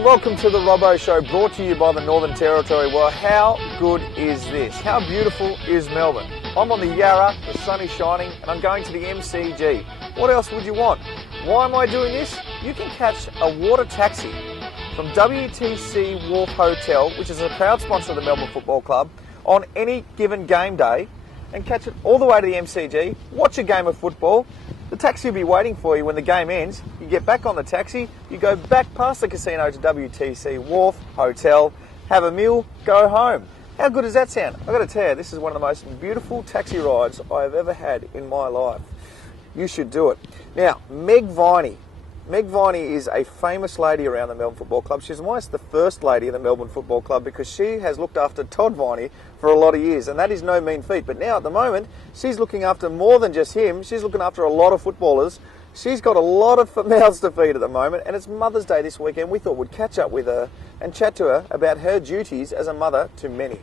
and welcome to the Robbo Show, brought to you by the Northern Territory. Well, how good is this? How beautiful is Melbourne? I'm on the Yarra, the sun is shining, and I'm going to the MCG. What else would you want? Why am I doing this? You can catch a water taxi from WCW Hotel, which is a proud sponsor of the Melbourne Football Club, on any given game day, and catch it all the way to the MCG, watch a game of football. The taxi will be waiting for you when the game ends. You get back on the taxi, you go back past the casino to WTC Wharf Hotel, have a meal, go home. How good does that sound? I've got to tell you, this is one of the most beautiful taxi rides I have ever had in my life. You should do it. Now, Meg Viney. Meg Viney is a famous lady around the Melbourne Football Club. She's almost the first lady of the Melbourne Football Club because she has looked after Todd Viney for a lot of years, and that is no mean feat. But now at the moment, she's looking after more than just him. She's looking after a lot of footballers. She's got a lot of mouths to feed at the moment, and it's Mother's Day this weekend. We thought we'd catch up with her and chat to her about her duties as a mother to many.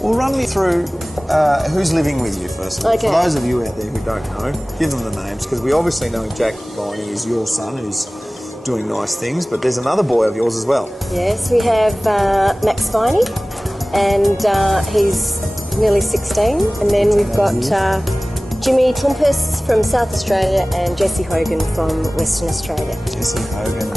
We'll run me through who's living with you first of all. Okay. For those of you out there who don't know, give them the names, because we obviously know Jack Viney is your son who's doing nice things, but there's another boy of yours as well. Yes, we have Max Viney, and he's nearly 16. And then we've got Jimmy Trumpus from South Australia and Jesse Hogan from Western Australia. Jesse Hogan.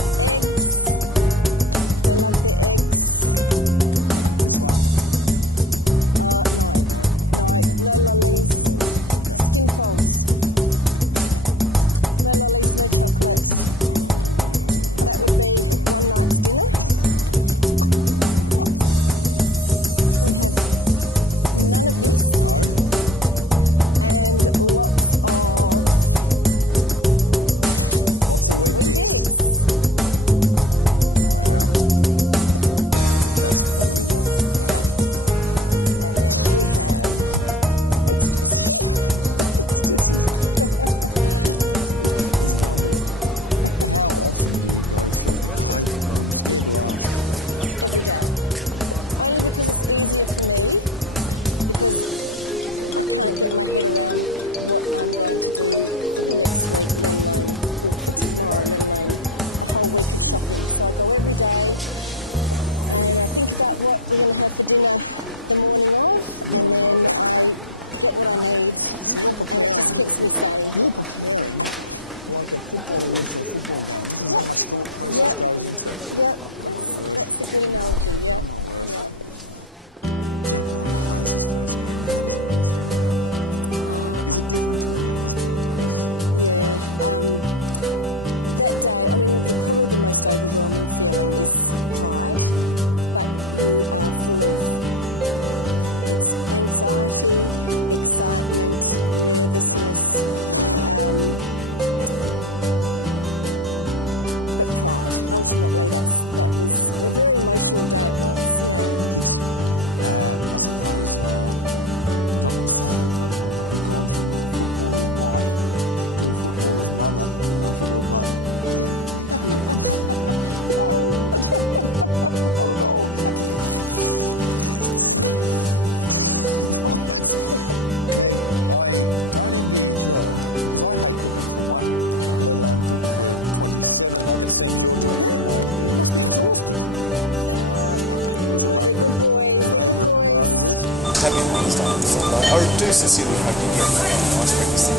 I do sincerely hope you get a nice breakfast.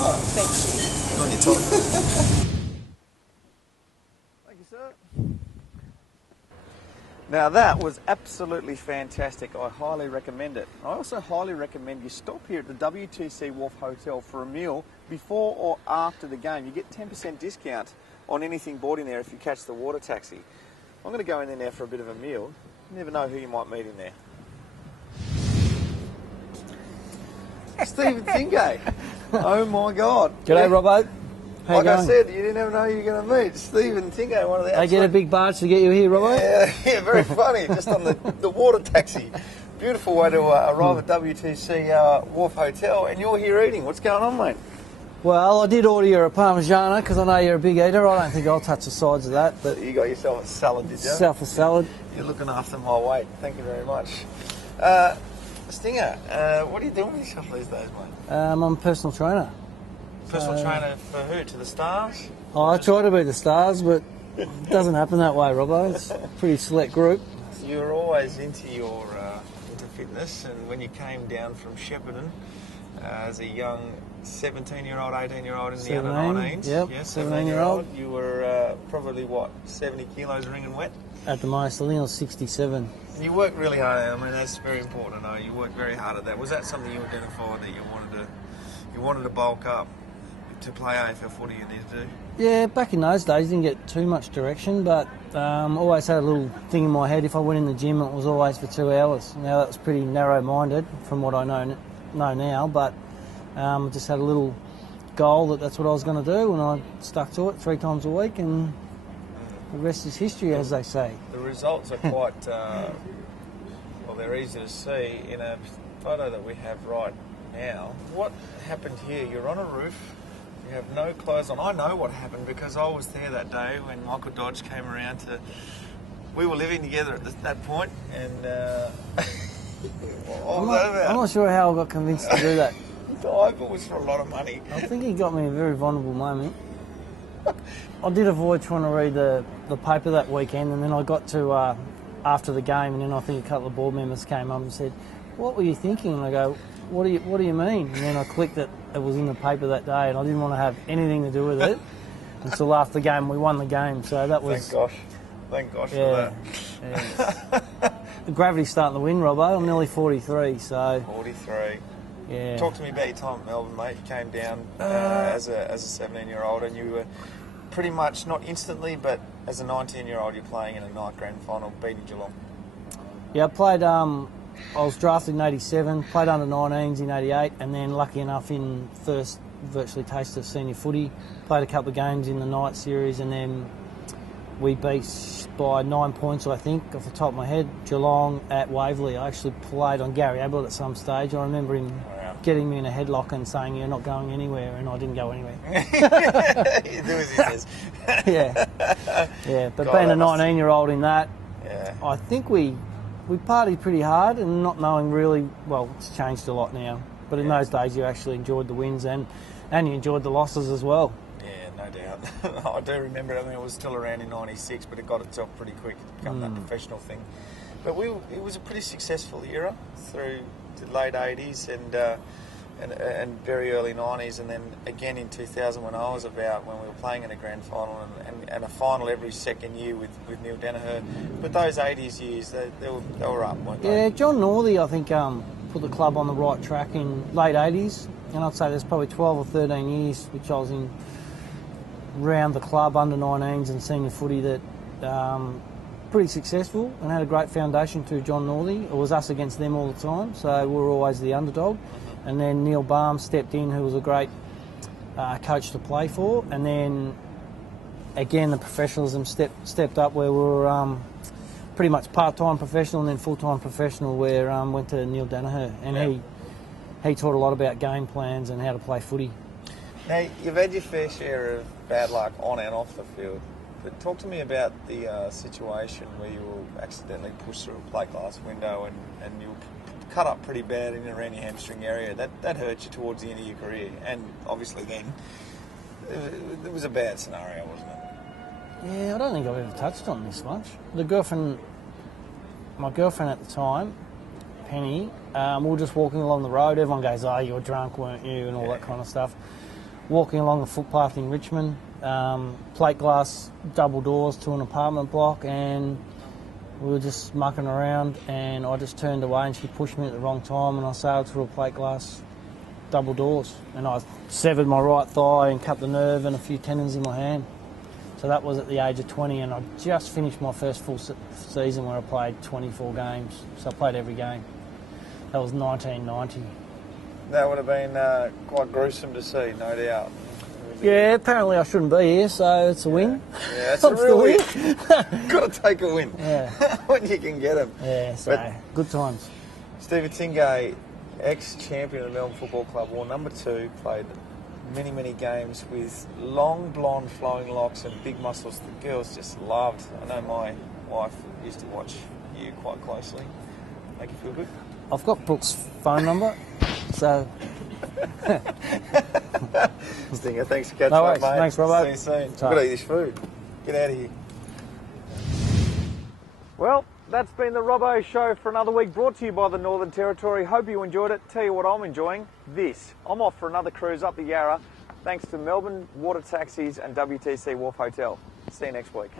Oh, thank you. On your top. Thank you, sir. Now that was absolutely fantastic. I highly recommend it. I also highly recommend you stop here at the WTC Wharf Hotel for a meal before or after the game. You get 10% discount on anything bought in there if you catch the water taxi. I'm going to go in there now for a bit of a meal. You never know who you might meet in there. Stephen Tingay. Oh my God. G'day, Robbo. How you Like I going? said, you never know who you're going to meet. Stephen Tingay, one of the They get a big barge to get you here, Robbo? Yeah, very funny. Just on the water taxi. Beautiful way to arrive at WCW Wharf Hotel, and you're here eating. What's going on, mate? Well, I did order you a Parmigiana because I know you're a big eater. I don't think I'll touch the sides of that, but You got yourself a salad, did you? self a salad. You're looking after my weight. Thank you very much. Stinger, what are you doing with yourself these days, mate? I'm a personal trainer. Personal trainer for who? To the stars? I try to be the stars, but it doesn't happen that way, Robbo. It's a pretty select group. You're always into your into fitness, and when you came down from Shepparton as a young 17-year-old, 18-year-old in the under 19s, yep, yeah, 17-year-old. you were probably what, 70 kilos ringing wet. At the most, I think I was 67. And you worked really hard. I mean, that's very important to know. You worked very hard at that. Was that something you identified that you wanted to bulk up to play AFL footy? You need to do. Yeah, back in those days, didn't get too much direction, but always had a little thing in my head. If I went in the gym, it was always for 2 hours. Now that was pretty narrow-minded from what I know now, but just had a little goal that's what I was going to do, and I stuck to it 3 times a week, and the rest is history, as they say. The results are quite, well, they're easy to see in a photo that we have right now. What happened here? You're on a roof, you have no clothes on. I know what happened because I was there that day when Michael Dodge came around to... We were living together at that point, and... I'm not sure how I got convinced to do that. It was for a lot of money. I think he got me a very vulnerable moment. I did avoid trying to read the paper that weekend, and then I got to after the game, and then I think a couple of board members came up and said, "What were you thinking?" And I go, "What do you mean?" And then I clicked that it was in the paper that day, and I didn't want to have anything to do with it until after the game. We won the game, so that was... Thank gosh yeah, for that. Yeah. The gravity's starting to win, Robbo. I'm nearly 43, so... 43. Yeah. Talk to me about your time at Melbourne, mate. You came down as a 17-year-old, and you were pretty much, not instantly, but as a 19-year-old, you're playing in a night grand final, beating Geelong. Yeah, I played... I was drafted in 87, played under 19s in 88, and then lucky enough in first virtually taste of senior footy, played a couple of games in the night series, and then we beat by 9 points, I think, off the top of my head, Geelong at Waverley. I actually played on Gary Ablett at some stage. I remember him getting me in a headlock and saying, "You're not going anywhere," and I didn't go anywhere. You do as he says. Yeah. But God, being a 19-year-old in that, yeah. I think we partied pretty hard, and not knowing really, well, it's changed a lot now. But in those days, you actually enjoyed the wins and you enjoyed the losses as well. No doubt. I do remember it. I mean, it was still around in 96, but it got itself pretty quick to become that professional thing. But it was a pretty successful era through the late 80s and very early 90s, and then again in 2000 when I was about, when we were playing in a grand final and a final every second year with Neil Danaher. But those 80s years, they were up, weren't they? Yeah, John Northey, I think, put the club on the right track in late 80s, and I'd say there's probably 12 or 13 years which I was in round the club, under 19s and senior footy, that pretty successful and had a great foundation through John Northey. It was us against them all the time, so we were always the underdog. And then Neil Barnes stepped in, who was a great coach to play for. And then again, the professionalism stepped up, where we were pretty much part-time professional and then full-time professional, where went to Neil Danaher, and he taught a lot about game plans and how to play footy. Now, you've had your fair share of bad luck on and off the field, but talk to me about the situation where you were accidentally pushed through a plate glass window and you were cut up pretty bad in around your hamstring area. That hurt you towards the end of your career, and obviously then it was a bad scenario, wasn't it? Yeah, I don't think I've ever touched on this much. My girlfriend at the time, Penny, we were just walking along the road. Everyone goes, "Oh, you were drunk, weren't you?" and all that kind of stuff. Walking along the footpath in Richmond, plate glass double doors to an apartment block, and we were just mucking around, and I just turned away and she pushed me at the wrong time, and I sailed through a plate glass double doors, and I severed my right thigh and cut the nerve and a few tendons in my hand. So that was at the age of 20, and I just finished my first full season where I played 24 games. So I played every game. That was 1990. That would have been quite gruesome to see, no doubt. Yeah, apparently I shouldn't be here, so it's a win. Yeah, it's a real win. Got to take a win. Yeah. When you can get them. Yeah, so good times. Stephen Tingay, ex-champion of the Melbourne Football Club, wore number 2, played many, many games with long, blonde, flowing locks and big muscles the girls just loved. I know my wife used to watch you quite closely. Make you feel good? I've got Brooke's phone number, so... Stinger, thanks for catching No up, worries. mate. Thanks, Robbo. See you soon. We've Ta. got to eat this food. Get out of here. Well, that's been the Robbo Show for another week, brought to you by the Northern Territory. Hope you enjoyed it. Tell you what I'm enjoying, this. I'm off for another cruise up the Yarra, thanks to Melbourne Water Taxis and WCW Hotel. See you next week.